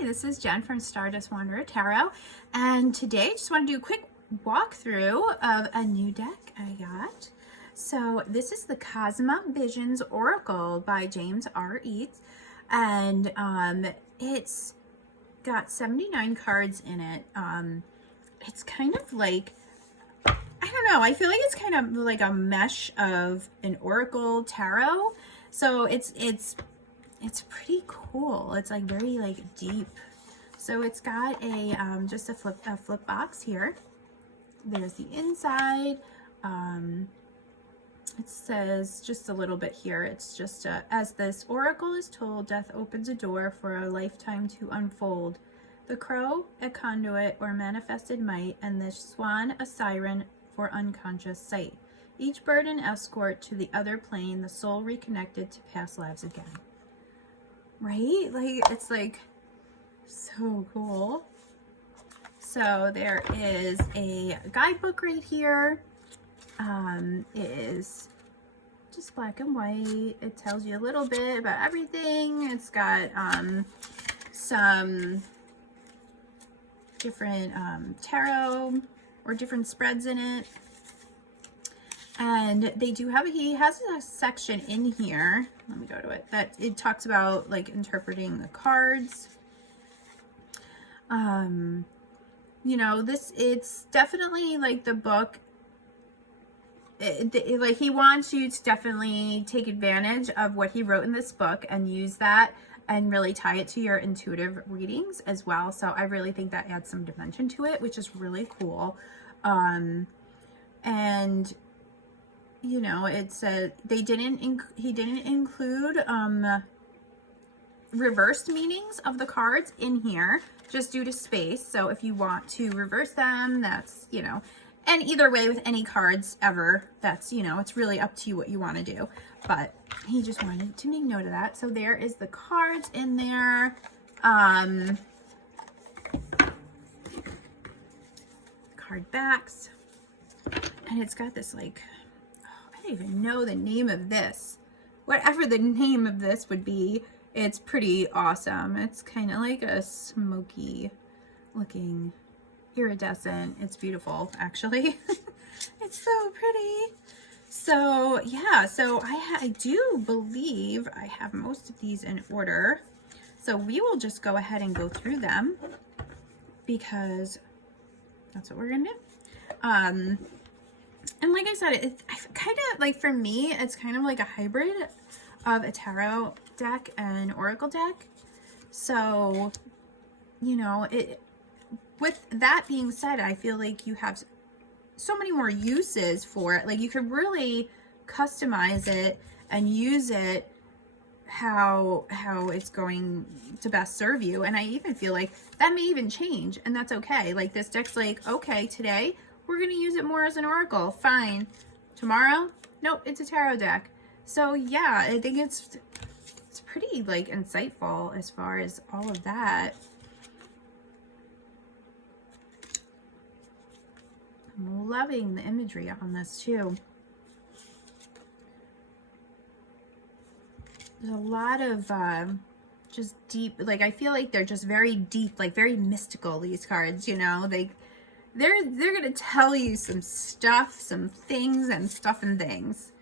Hey, this is Jen from Stardust Wanderer Tarot, and today I just want to do a quick walkthrough of a new deck I got. So this is the Cosma Visions Oracle by James R. Eads, and it's got 79 cards in it. It's kind of like, I don't know, I feel like it's kind of like a mesh of an Oracle tarot. So it's pretty cool. It's like very like deep. So it's got a just a flip box here. There's the inside. It says just a little bit here. It's just as this oracle is told, death opens a door for a lifetime to unfold. The crow, a conduit or manifested might, and the swan, a siren for unconscious sight. Each bird an escort to the other plane, the soul reconnected to past lives again. Right? Like, it's like so cool. So there is a guidebook right here. It is just black and white. It tells you a little bit about everything. It's got some different tarot or different spreads in it. And they do have, he has a section in here, let me go to it, that it talks about like interpreting the cards. You know, it's definitely like the book, like he wants you to definitely take advantage of what he wrote in this book and use that and really tie it to your intuitive readings as well. So I really think that adds some dimension to it, which is really cool. And you know, it said he didn't include reversed meanings of the cards in here just due to space. So if you want to reverse them, that's, you know, and either way with any cards ever, that's, you know, it's really up to you what you want to do. But he just wanted to make note of that. So there is the cards in there. Card backs. And it's got this like, I don't even know the name of this. Whatever the name of this would be, it's pretty awesome. It's kind of like a smoky looking iridescent. It's beautiful, actually. It's so pretty. So yeah, so I do believe I have most of these in order. So we will just go ahead and go through them because that's what we're gonna do. And like I said, it's kind of like, for me, it's kind of like a hybrid of a tarot deck and oracle deck. So, you know, with that being said, I feel like you have so many more uses for it. Like, you could really customize it and use it how it's going to best serve you. And I even feel like that may even change, and that's okay. Like, this deck's like, okay, today we're going to use it more as an oracle. Fine. Tomorrow, nope, it's a tarot deck. So yeah, I think it's pretty like insightful as far as all of that. I'm loving the imagery on this too. There's a lot of just deep, like, I feel like they're just very deep, like very mystical, these cards, you know. They're gonna tell you some stuff, some things and stuff and things.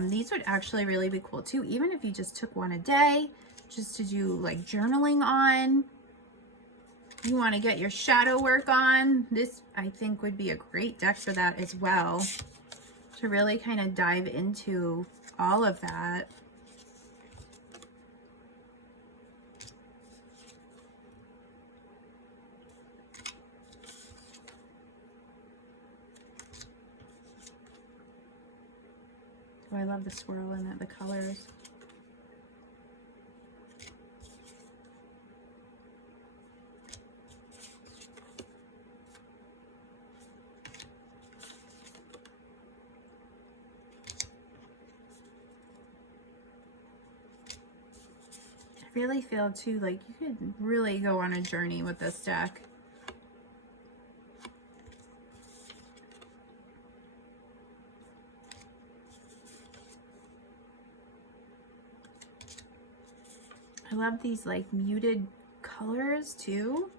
These would actually really be cool too, even if you just took one a day just to do like journaling on. You want to get your shadow work on, this I think would be a great deck for that as well, to really kind of dive into all of that. Oh, I love the swirl in it, the colors. I really feel too like you could really go on a journey with this deck. I love these like muted colors too,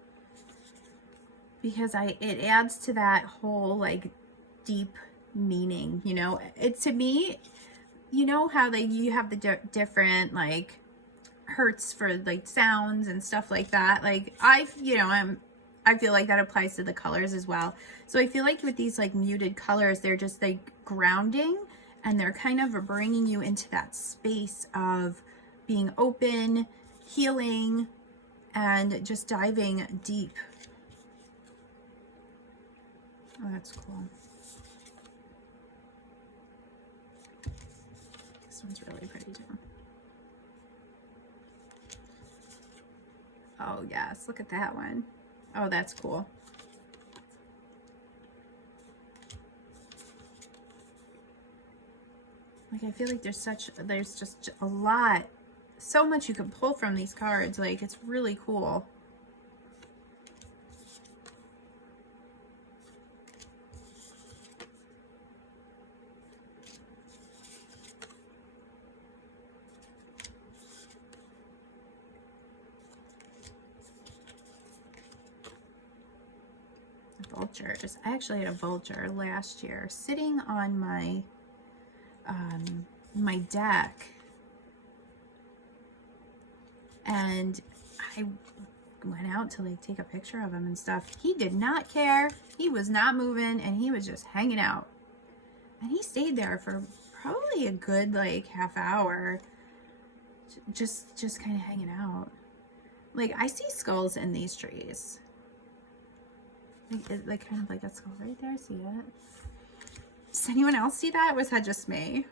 because it adds to that whole like deep meaning, you know. It, to me, you know how you have the different like hertz for like sounds and stuff like that. Like I feel like that applies to the colors as well. So I feel like with these like muted colors, they're just like grounding, and they're kind of bringing you into that space of being open, healing, and just diving deep. Oh, that's cool. This one's really pretty too. Oh yes, look at that one. Oh, that's cool. Like, I feel like there's just a lot, so much you can pull from these cards. Like, it's really cool. Vultures. I actually had a vulture last year sitting on my my deck, and I went out to like take a picture of him and stuff. He did not care. He was not moving, and he was just hanging out, and he stayed there for probably a good like half hour, just kind of hanging out. Like, I see skulls in these trees. Like kind of like a skull right there. See it? Does anyone else see that? Or was that just me?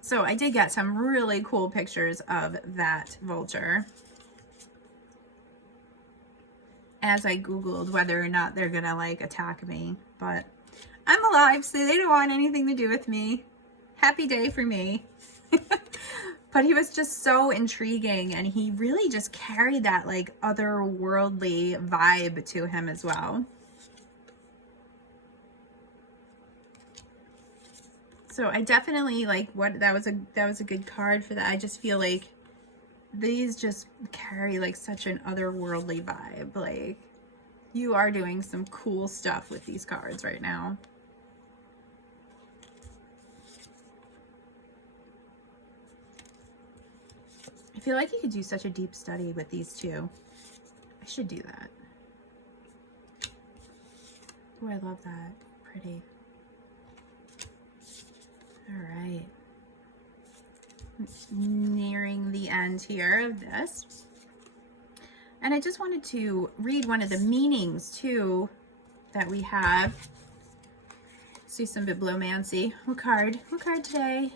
So I did get some really cool pictures of that vulture as I Googled whether or not they're gonna like attack me, but I'm alive, so they don't want anything to do with me. Happy day for me. But he was just so intriguing, and he really just carried that like otherworldly vibe to him as well. So I definitely like that was a good card for that. I just feel like these just carry like such an otherworldly vibe. Like, you are doing some cool stuff with these cards right now. I feel like you could do such a deep study with these two. I should do that. Oh, I love that. Pretty. All right. Nearing the end here of this. And I just wanted to read one of the meanings too that we have. See some bibliomancy. What card? What card today?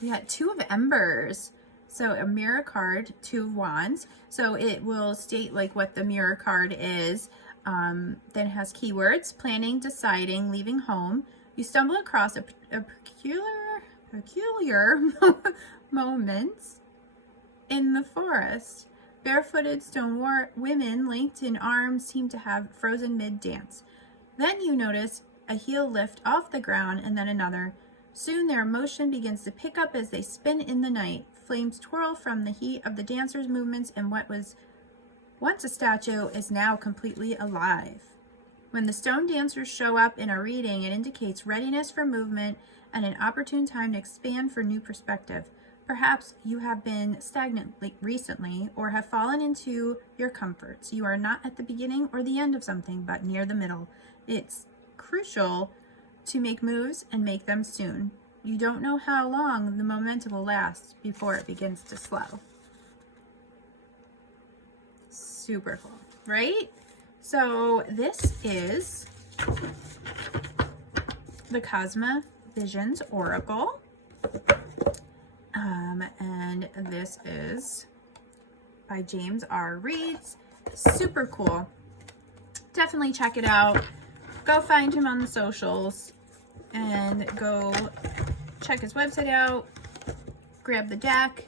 We got Two of Embers. So a mirror card, Two of Wands. So it will state like what the mirror card is. Then it has keywords: planning, deciding, leaving home. You stumble across a peculiar moments in the forest. Barefooted stone women linked in arms seem to have frozen mid-dance. Then you notice a heel lift off the ground, and then another. Soon their motion begins to pick up as they spin in the night. Flames twirl from the heat of the dancers' movements, and what was once a statue is now completely alive. When the stone dancers show up in a reading, it indicates readiness for movement and an opportune time to expand for new perspective. Perhaps you have been stagnant recently or have fallen into your comforts. You are not at the beginning or the end of something, but near the middle. It's crucial to make moves and make them soon. You don't know how long the momentum will last before it begins to slow. Super cool, right? So this is the Cosma Visions Oracle. And this is by James R. Reeds. Super cool. Definitely check it out. Go find him on the socials and go check his website out. Grab the deck.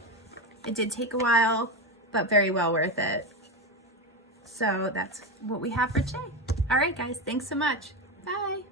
It did take a while, but very well worth it. So that's what we have for today. All right, guys. Thanks so much. Bye.